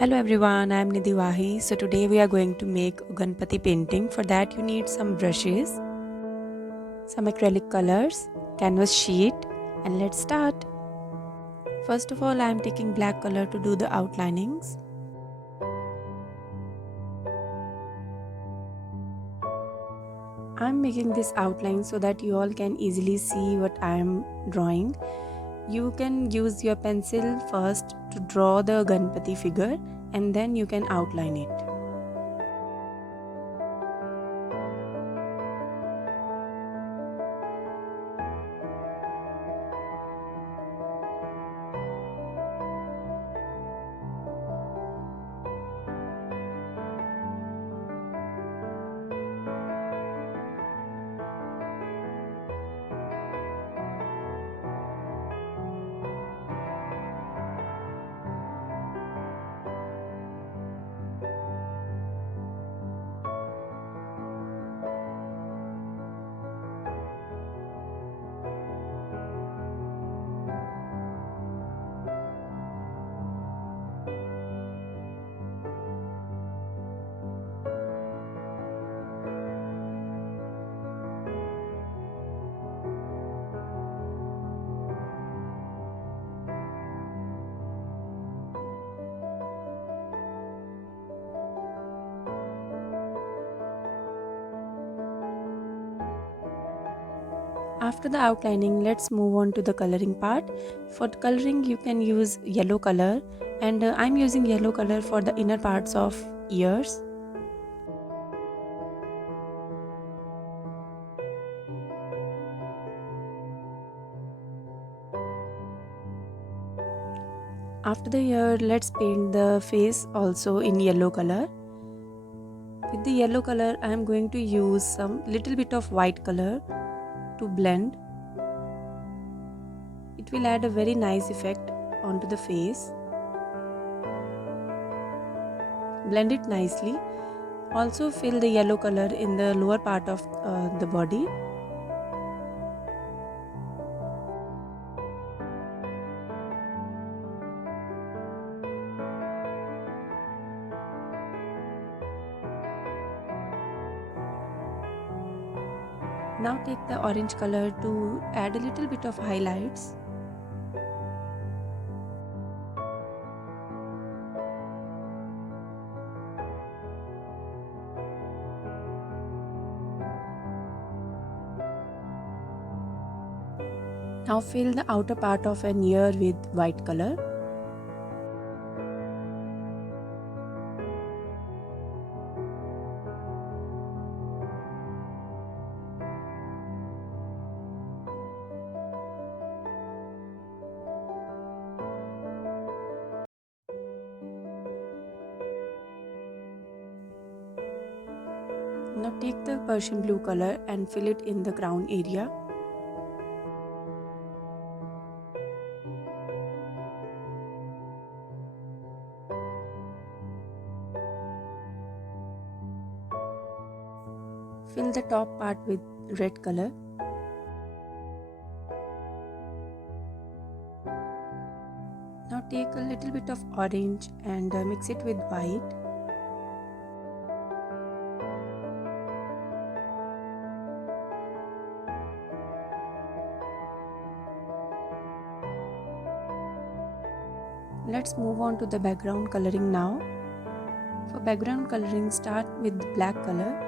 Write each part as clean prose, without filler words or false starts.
Hello everyone, I am Nidhi. So today we are going to make Ganpati painting. For that you need some brushes, some acrylic colors, canvas sheet, and let's start. First of all, I am taking black color to do the outlinings. I am making this outline so that you all can easily see what I am drawing. You can use your pencil first to draw the Ganpati figure and then you can outline it. After the outlining, let's move on to the coloring part. For coloring, you can use yellow color, and I'm using yellow color for the inner parts of ears. After the ear, let's paint the face also in yellow color. With the yellow color, I'm going to use some little bit of white color to blend. It will add a very nice effect onto the face. Blend it nicely. Also fill the yellow color in the lower part of the body. Now take the orange color to add a little bit of highlights. Now fill the outer part of an ear with white color. Now take the Persian blue color and fill it in the crown area. Fill the top part with red color. Now take a little bit of orange and mix it with white. Let's move on to the background coloring now. For background coloring, start with black color.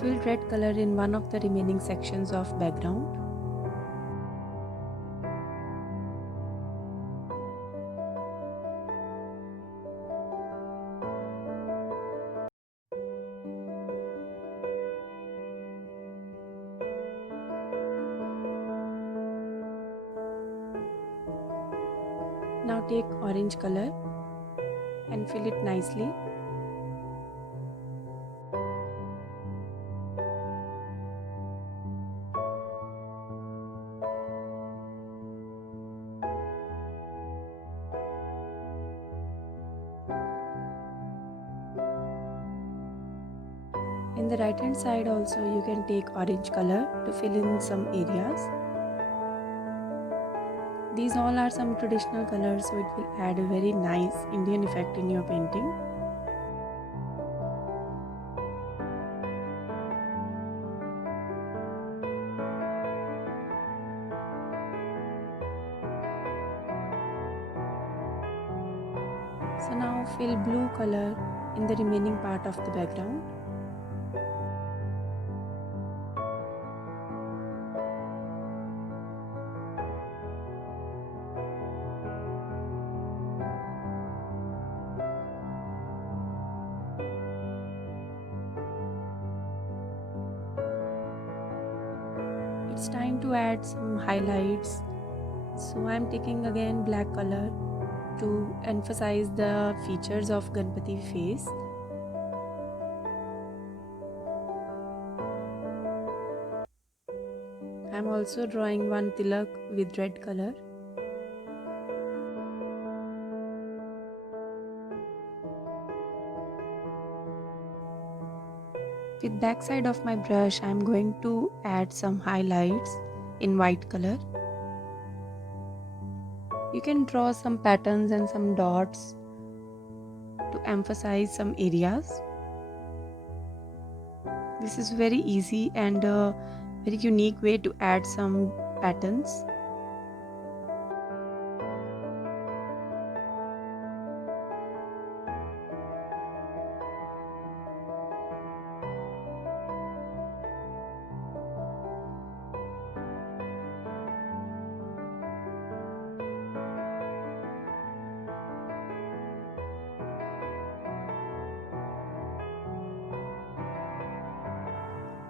filled red color in one of the remaining sections of background. Now take orange color and fill it nicely. In the right hand side also you can take orange color to fill in some areas. These all are some traditional colors, so it will add a very nice Indian effect in your painting. So now fill blue color in the remaining part of the background. It's time to add some highlights. So I'm taking again black color to emphasize the features of Ganpati face. I'm also drawing one tilak with red color. With back side of my brush, I'm going to add some highlights in white color. You can draw some patterns and some dots to emphasize some areas. This is very easy and a very unique way to add some patterns.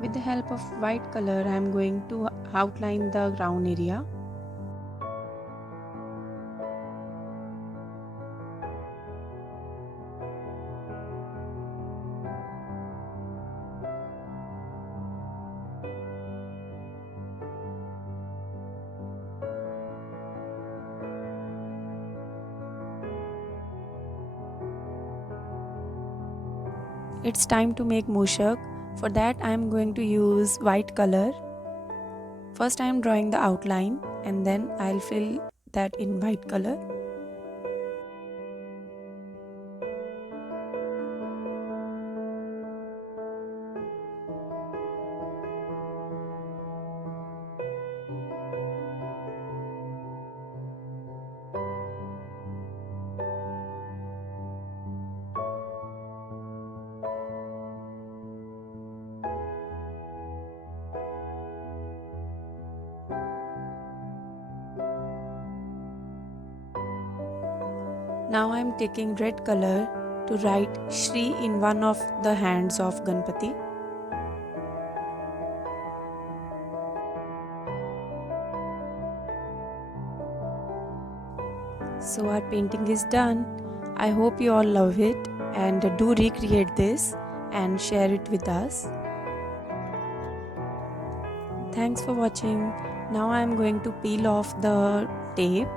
With the help of white color, I am going to outline the ground area. It's time to make moshak. For that I am going to use white color. First I am drawing the outline and then I'll fill that in white color. Now I am taking red color to write Shri in one of the hands of Ganpati. So our painting is done. I hope you all love it and do recreate this and share it with us. Thanks for watching. Now I am going to peel off the tape.